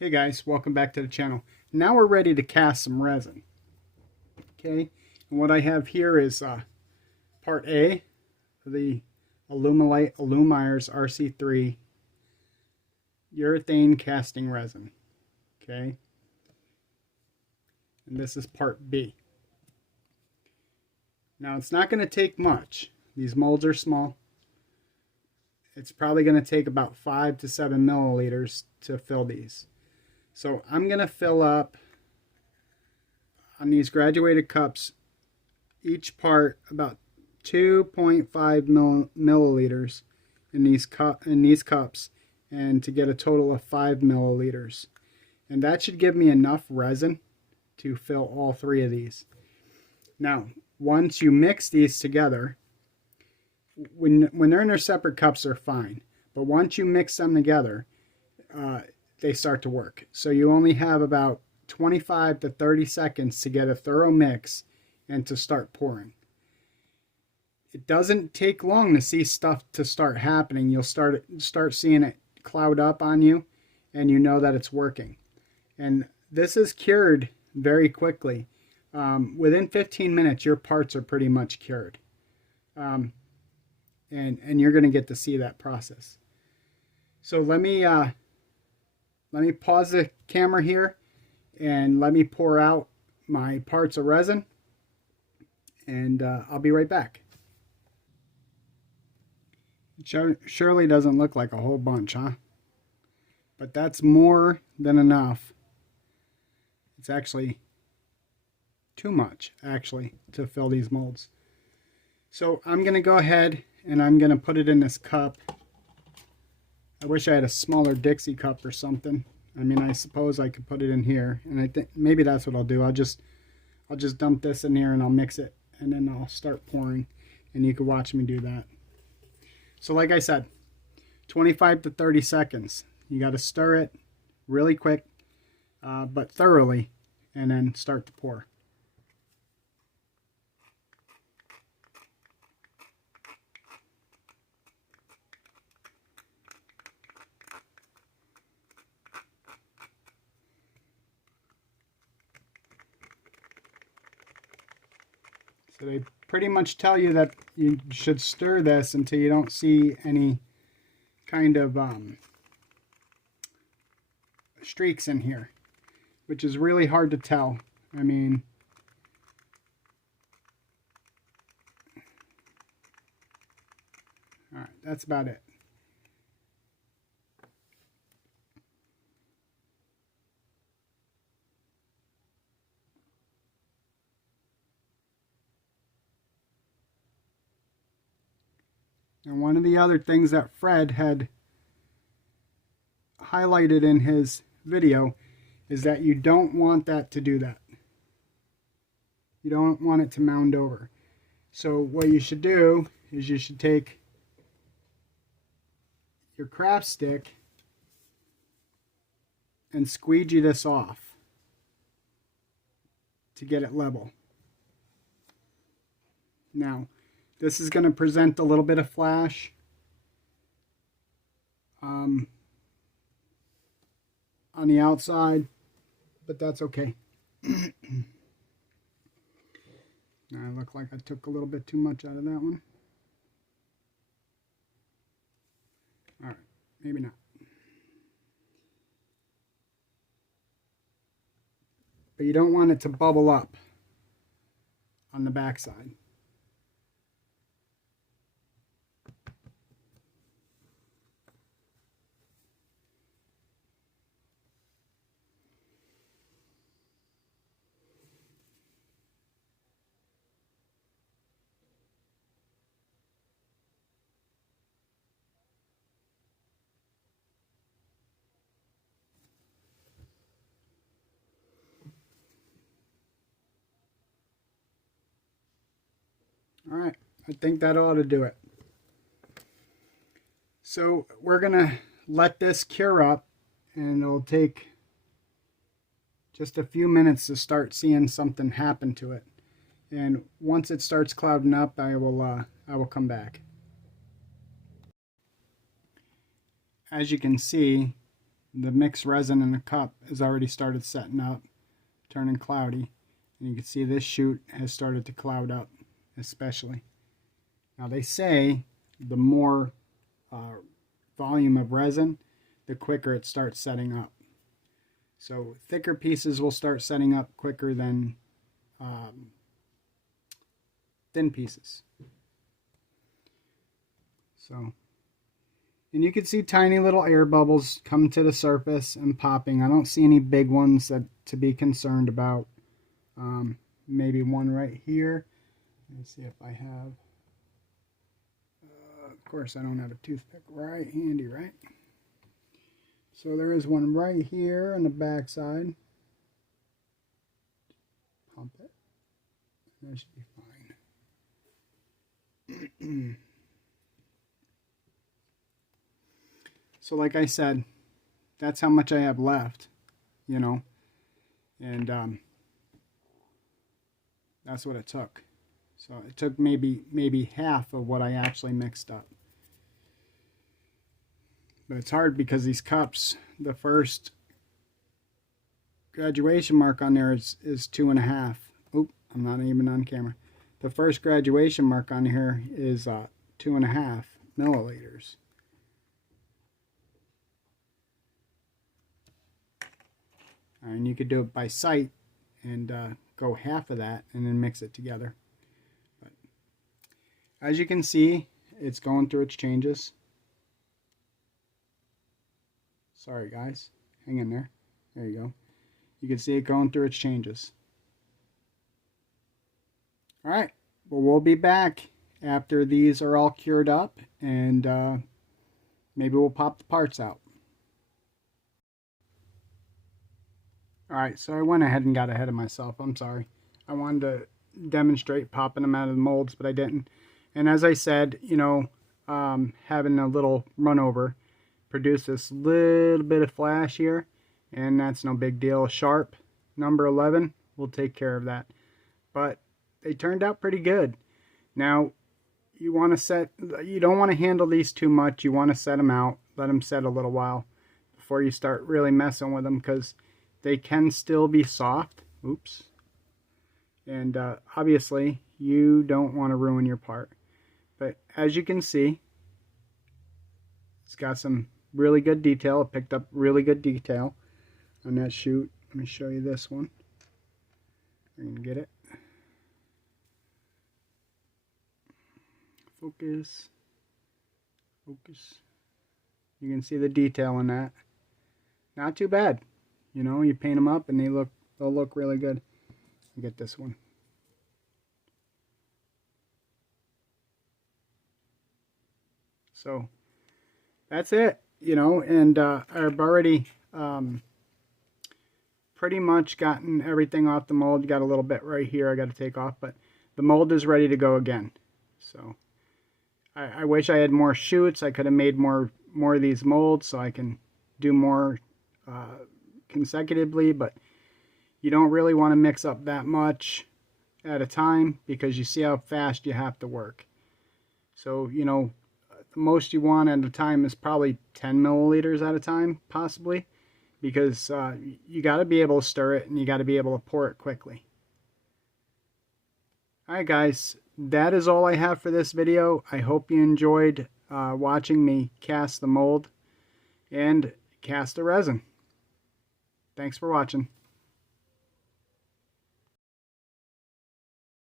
Hey guys, welcome back to the channel. Now we're ready to cast some resin. Okay, and what I have here is part A of the Alumeyer's RC3 urethane casting resin. Okay, and this is part B. Now it's not going to take much. These molds are small. It's probably going to take about 5 to 7 milliliters to fill these. So I'm going to fill up on these graduated cups, each part about 2.5 milliliters in these cups, and to get a total of 5 milliliters. And that should give me enough resin to fill all three of these. Now, once you mix these together, when they're in their separate cups, they're fine. But once you mix them together, they start to work. So you only have about 25 to 30 seconds to get a thorough mix and to start pouring. It doesn't take long to see stuff to start happening. You'll start seeing it cloud up on you, and you know that it's working. And this is cured very quickly. Within 15 minutes, your parts are pretty much cured. And you're going to get to see that process. So let me pause the camera here and let me pour out my parts of resin, and I'll be right back. It surely doesn't look like a whole bunch, huh? But that's more than enough. It's actually too much, actually, to fill these molds. So I'm going to go ahead and I'm going to put it in this cup. I wish I had a smaller Dixie cup or something. I mean, I suppose I could put it in here, and I think maybe that's what I'll do. I'll just dump this in here and I'll mix it, and then I'll start pouring, and you can watch me do that. So like I said, 25 to 30 seconds. You got to stir it really quick, but thoroughly, and then start to pour. So they pretty much tell you that you should stir this until you don't see any kind of streaks in here, which is really hard to tell. I mean, all right, that's about it. And one of the other things that Fred had highlighted in his video is that you don't want that to do that. You don't want it to mound over. So what you should do is you should take your craft stick and squeegee this off to get it level. Now, this is going to present a little bit of flash. On the outside, but that's okay. Now I look like I took a little bit too much out of that one. All right, maybe not. But you don't want it to bubble up on the backside. All right, I think that ought to do it. So we're going to let this cure up, and it'll take just a few minutes to start seeing something happen to it. And once it starts clouding up, I will come back. As you can see, the mixed resin in the cup has already started setting up, turning cloudy. And you can see this chute has started to cloud up, especially. Now they say the more volume of resin, the quicker it starts setting up. So thicker pieces will start setting up quicker than thin pieces. So, and you can see tiny little air bubbles come to the surface and popping. I don't see any big ones that to be concerned about. Maybe one right here. Let me see if I have. Of course, I don't have a toothpick right handy, right? So there is one right here on the back side. Pump it. That should be fine. So like I said, that's how much I have left, you know, and that's what it took. So it took maybe half of what I actually mixed up. But it's hard because these cups, the first graduation mark on there is 2.5. Oop, I'm not even on camera. The first graduation mark on here is 2.5 milliliters. And you could do it by sight and go half of that and then mix it together. But as you can see, it's going through its changes. Sorry guys, hang in there. There you go. You can see it going through its changes. Alright, well we'll be back after these are all cured up, and maybe we'll pop the parts out. Alright, so I went ahead and got ahead of myself. I'm sorry. I wanted to demonstrate popping them out of the molds, but I didn't. And as I said, you know, having a little run over produced this little bit of flash here, and that's no big deal. Sharp number 11 will take care of that. But they turned out pretty good. Now, you want to set, you don't want to handle these too much. You want to set them out, let them set a little while before you start really messing with them, because they can still be soft. Oops. And obviously, you don't want to ruin your part. But as you can see, it's got some really good detail. It picked up really good detail on that chute. Let me show you this one. I can get it. Focus. Focus. You can see the detail in that. Not too bad. You know, you paint them up and they'll look really good. I'll get this one. So that's it, you know, and I've already pretty much gotten everything off the mold. Got a little bit right here I got to take off, but the mold is ready to go again. So I wish I had more chutes. I could have made more of these molds so I can do more consecutively, but you don't really want to mix up that much at a time because you see how fast you have to work. So, you know, the most you want at a time is probably 10 milliliters at a time, possibly, because you got to be able to stir it and you got to be able to pour it quickly. Alright guys, that is all I have for this video. I hope you enjoyed watching me cast the mold and cast the resin. Thanks for watching.